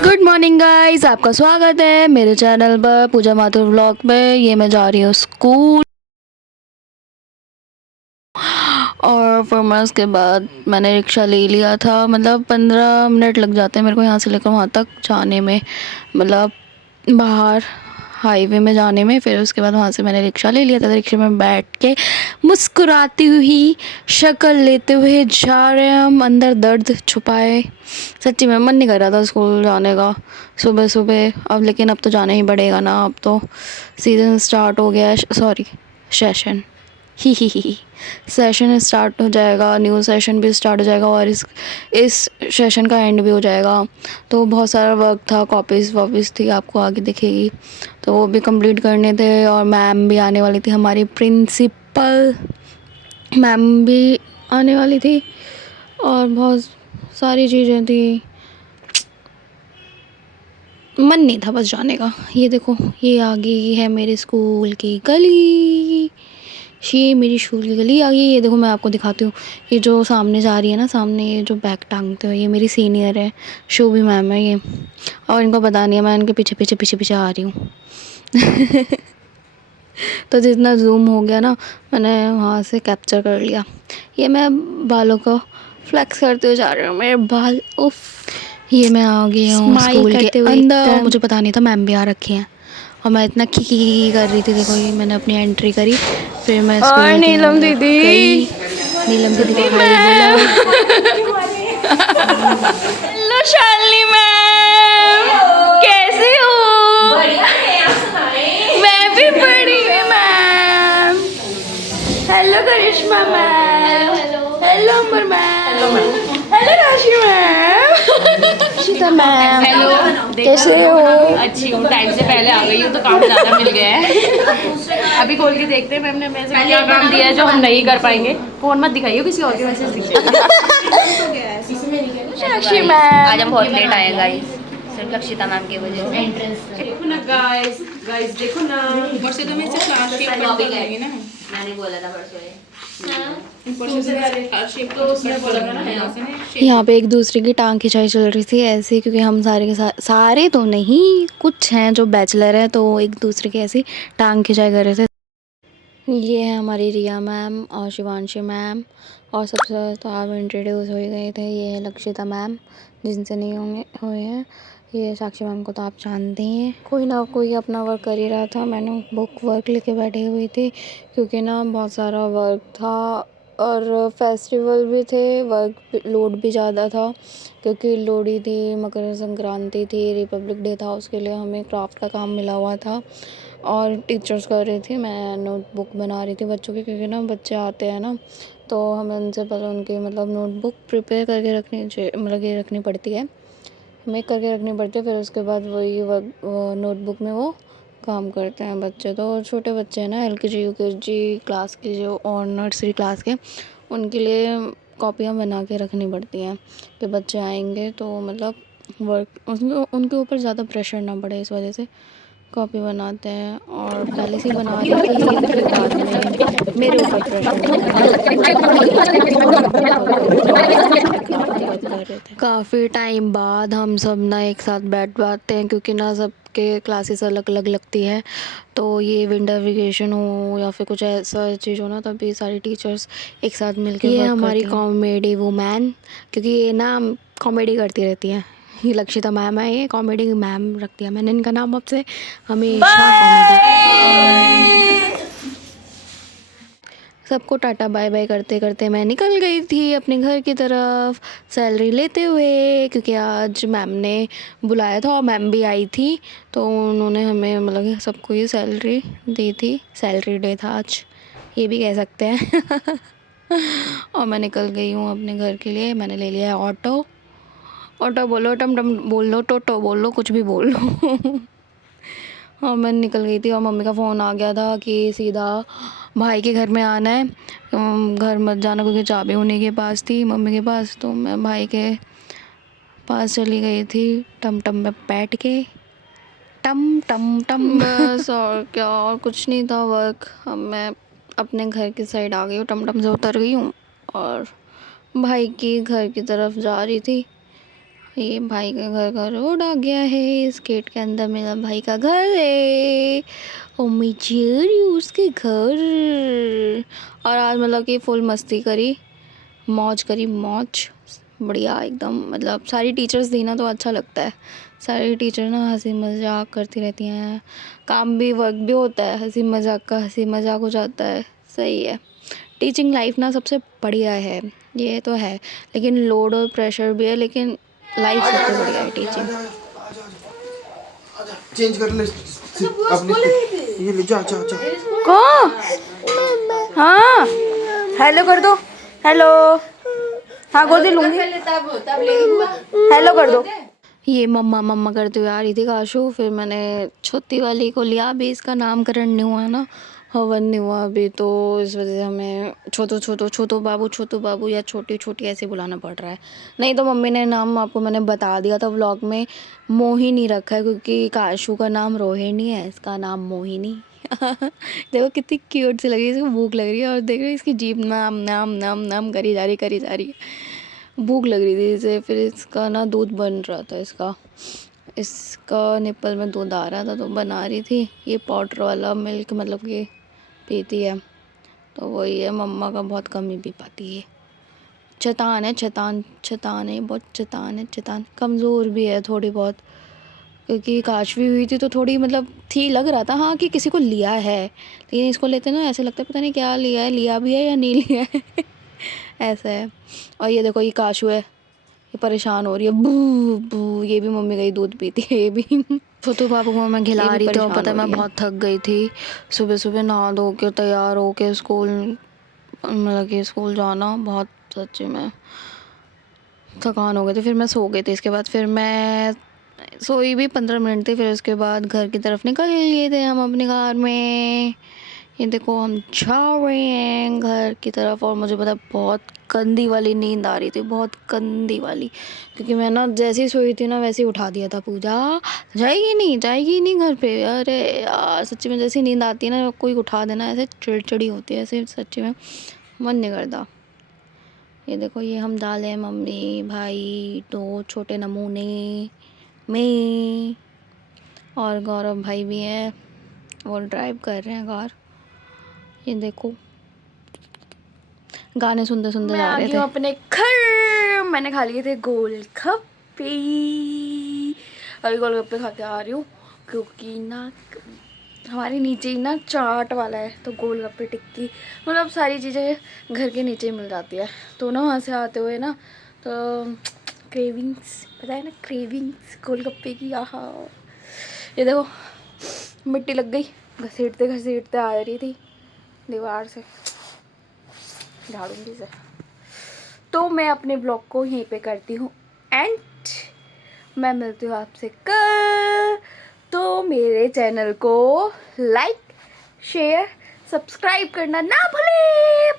Good morning guys, आपका स्वागत है मेरे चैनल पर पूजा माथुर व्लॉग में। ये मैं जा रही हूँ स्कूल और फिर मैं उसके बाद मैंने रिक्शा ले लिया था। मतलब 15 मिनट लग जाते हैं मेरे को यहाँ से लेकर वहाँ तक जाने में, मतलब बाहर हाईवे में जाने में। फिर उसके बाद वहाँ से मैंने रिक्शा ले लिया था। रिक्शे में बैठ के मुस्कुराती हुई शक्ल लेते हुए जा रहे हैं हम, अंदर दर्द छुपाए। सच्ची में मन नहीं कर रहा था स्कूल जाने का सुबह सुबह अब, लेकिन अब तो जाना ही पड़ेगा ना। अब तो सीज़न स्टार्ट हो गया है, सॉरी सेशन ही सेशन स्टार्ट हो जाएगा, न्यू सेशन भी स्टार्ट हो जाएगा और इस सेशन का एंड भी हो जाएगा। तो बहुत सारा वर्क था, कॉपीज़ वॉपीज़ थी, आपको आगे दिखेगी, तो वो भी कंप्लीट करने थे। और मैम भी आने वाली थी, हमारी प्रिंसिपल मैम भी आने वाली थी और बहुत सारी चीज़ें थी। मन नहीं था बस जाने का। ये देखो, ये आ गई है मेरे स्कूल की गली, ये मेरी स्कूल की गली आ गई। ये देखो मैं आपको दिखाती हूँ, ये जो सामने जा रही है ना, सामने ये जो बैग टांगते हुए, ये मेरी सीनियर है, शोभी मैम है ये। और इनको पता नहीं है मैं इनके पीछे पीछे पीछे पीछे आ रही हूँ तो जितना जूम हो गया ना, मैंने वहाँ से कैप्चर कर लिया। ये मैं बालों को फ्लेक्स करते हुए जा रही हूँ, मेरे बाल उफ। ये मैं आ गई हूँ स्कूल के अंदर, मुझे पता नहीं था मैम भी आ रखी हैं और मैं इतना खी कर रही थी। देखो ये मैंने अपनी एंट्री करी, फिर मैं स्कूल के नीलम अंदर दीदी, गई। नीलम दीदी को हाय बोला। हेलो शालिनी मैम, कैसी हो? मैं भी बढ़िया मैम। हेलो करिश्मा मैम, हेलो अमर मैम, हेलो राशि मैम, शीता मैम, हेलो, कैसे हो? अच्छी हूँ, टाइम से पहले आ गई हूँ तो काम ज़्यादा मिल गया है। अभी खोल के देखते हैं मैम ने हमें ऐसा क्या काम दिया है जो हम नहीं कर पाएंगे। फोन मत दिखाइए, किसी और के मैसेज दिखाइए। साक्षी मैम, आज हम बहुत लेट आए गाइस, सिर्फ लक्षिता मैम की वजह से। देखो ना गाइस, गाइस देखो ना, ऊपर से तो मेरे से क्लास शेप कट कर लेंगे ना। मैंने बोला था परसों ये। ऊपर से क्लास शेप तो उसने बोला था ना, यहाँ से ना यहाँ पे एक दूसरे की टांग खिंचाई चल रही थी ऐसे, क्योंकि हम सारे के सारे तो नहीं, कुछ हैं जो बैचलर हैं तो एक दूसरे की ऐसी टांग खिंचाई कर रहे थे। ये है हमारी रिया मैम और शिवांशी मैम, और सबसे तो आप इंट्रोड्यूस हो ही गए थे। ये है लक्षिता मैम, जिनसे नहीं होंगे हुए हैं। ये साक्षी मैम को तो आप जानते ही हैं। कोई ना कोई अपना वर्क कर ही रहा था, मैंने बुक वर्क लेके बैठी हुई थी क्योंकि ना बहुत सारा वर्क था और फेस्टिवल भी थे, वर्क लोड भी ज़्यादा था क्योंकि लोहड़ी थी, मकर संक्रांति थी, रिपब्लिक डे था, उसके लिए हमें क्राफ्ट का काम मिला हुआ था और टीचर्स कर रही थी। मैं नोटबुक बना रही थी बच्चों की, क्योंकि ना बच्चे आते हैं ना तो हमें उनसे पहले उनकी मतलब नोटबुक प्रिपेयर करके रखनी चाहिए, मतलब ये रखनी पड़ती है, मेक करके रखनी पड़ती है। फिर उसके बाद वही नोटबुक में वो काम करते हैं बच्चे। तो छोटे बच्चे हैं ना, LKG UKG क्लास के जो और नर्सरी क्लास के, उनके लिए कॉपियाँ बना के रखनी पड़ती हैं कि बच्चे आएंगे तो मतलब वर्क उनके ऊपर ज़्यादा प्रेशर ना पड़े, इस वजह से कॉपी बनाते हैं। और पहले से ही बना रही थी, फिर बाद में मेरे ऊपर प्रेशर डाला तो काफ़ी टाइम बाद हम सब ना एक साथ बैठ पाते हैं, क्योंकि ना सबके क्लासेस अलग अलग लगती है। तो ये विंटर वेकेशन हो या फिर कुछ ऐसा चीज़ हो ना, तभी सारी टीचर्स एक साथ मिलकर ये हमारी कॉमेडी वूमेन, क्योंकि ये ना कॉमेडी करती रहती हैं। ये लक्षिता मैम है, ये कॉमेडी मैम रखती है मैंने इनका नाम अब से हमेशा कॉमेडी। सबको टाटा बाय बाय करते करते मैं निकल गई थी अपने घर की तरफ, सैलरी लेते हुए, क्योंकि आज मैम ने बुलाया था और मैम भी आई थी तो उन्होंने हमें मतलब सबको ये सैलरी दी थी। सैलरी डे था आज, ये भी कह सकते हैं और मैं निकल गई हूँ अपने घर के लिए। मैंने ले लिया है ऑटो, ऑटो बोलो, टम टम बोल लो, टोटो बोल लो, कुछ भी बोल लो और मैं निकल गई थी और मम्मी का फ़ोन आ गया था कि सीधा भाई के घर में आना है, घर मत जाना, क्योंकि चाबी उन्हीं के पास थी, मम्मी के पास। तो मैं भाई के पास चली गई थी टम टम में बैठ के, टम टम टम बस। और क्या, और कुछ नहीं था वर्क। अब मैं अपने घर की साइड आ गई हूँ, टम टम से उतर गई हूँ और भाई की घर की तरफ जा रही थी। ये भाई के घर का रोड आ गया है, इस गेट के अंदर मेरा भाई का घर है। ओ मेरी उसके घर। और आज मतलब कि फुल मस्ती करी, मौज करी, मौज बढ़िया एकदम। मतलब सारी टीचर्स थी ना तो अच्छा लगता है। सारी टीचर ना हंसी मजाक करती रहती हैं, काम भी वर्क भी होता है, हंसी मजाक का हंसी मजाक हो जाता है। सही है, टीचिंग लाइफ ना सबसे बढ़िया है, ये तो है। लेकिन लोड और प्रेशर भी है, लेकिन लाइफ सबसे बढ़िया है टीचिंग। चेंज कर ले अपने, ये ले जा जा जा। कौन? हाँ, हेलो कर दो। हेलो, हाँ गोदी लूंगी। हेलो कर दो। ये मम्मा मम्मा करते हुए आ रही थी काशू, फिर मैंने छोटी वाली को लिया। अभी इसका नामकरण नहीं हुआ ना, हवन नहीं हुआ अभी, तो इस वजह से हमें छोटू बाबू या छोटी छोटी ऐसे बुलाना पड़ रहा है। नहीं तो मम्मी ने नाम आपको मैंने बता दिया था व्लॉग में, मोहिनी रखा है क्योंकि काशू का नाम रोहिणी है, इसका नाम मोहिनी। देखो कितनी क्यूट सी लग रही है, इसको भूख लग रही है और देख रहे हो इसकी जीभ नाम नाम नाम नाम करी जा रही है। भूख लग रही थी इसे, फिर इसका ना दूध बन रहा था, इसका निप्पल में दूध आ रहा था तो बना रही थी। ये पाउडर वाला मिल्क मतलब कि पीती है, तो वही है, मम्मा का बहुत कम ही पी पाती है। शैतान है, शैतान है, बहुत शैतान है, शैतान। कमज़ोर भी है थोड़ी बहुत, क्योंकि काशवी हुई थी तो थोड़ी मतलब थी, लग रहा था हाँ कि किसी को लिया है, लेकिन इसको लेते ना ऐसे लगता है पता नहीं क्या लिया है, लिया भी है या नहीं लिया है। ऐसा है। और ये देखो ये काशू है, ये परेशान हो रही है, बू बू। ये भी मम्मी का ही दूध पीती है ये भी। छोटू बाबू को मैं खिला रही थी और पता है मैं बहुत थक गई थी। सुबह सुबह नहा धो के तैयार हो के स्कूल, मतलब कि स्कूल जाना बहुत सच्ची में थकान हो गई थी। फिर मैं सो गई थी, इसके बाद फिर मैं सोई भी 15 मिनट थी, फिर उसके बाद घर की तरफ निकल लिए थे हम अपने कार में। ये देखो हम जा रहे हैं घर की तरफ, और मुझे पता बहुत गंदी वाली नींद आ रही थी, बहुत गंदी वाली, क्योंकि मैं ना जैसे ही सोई थी ना वैसे ही उठा दिया था। पूजा जाएगी नहीं घर पे। अरे यार सच्ची में जैसी नींद आती है ना कोई उठा देना, ऐसे चिड़चिड़ी होती है, ऐसे सच्ची में मन नहीं करता। ये देखो ये हम डाले हैं मम्मी भाई, दो छोटे नमूने, मैं और गौरव भाई भी हैं, वो ड्राइव कर रहे हैं कार। ये देखो गाने सुनते सुनते मैं जा आ रहे गई थे। हूँ अपने घर। मैंने खा लिए थे गोलगप्पे, अभी गोलगप्पे खा के आ रही हूँ, क्योंकि ना हमारे नीचे ही ना चाट वाला है, तो गोलगप्पे टिक्की मतलब सारी चीज़ें घर के नीचे ही मिल जाती है। तो ना वहाँ से आते हुए ना तो क्रेविंग्स, पता है ना क्रेविंग्स गोलगप्पे की। आहा, ये देखो मिट्टी लग गई, घसीटते घसीटते आ रही थी दीवार से, झाड़ूंगी से। तो मैं अपने ब्लॉग को यहीं पे करती हूँ एंड मैं मिलती हूँ आपसे कल। तो मेरे चैनल को लाइक शेयर सब्सक्राइब करना ना भूलें।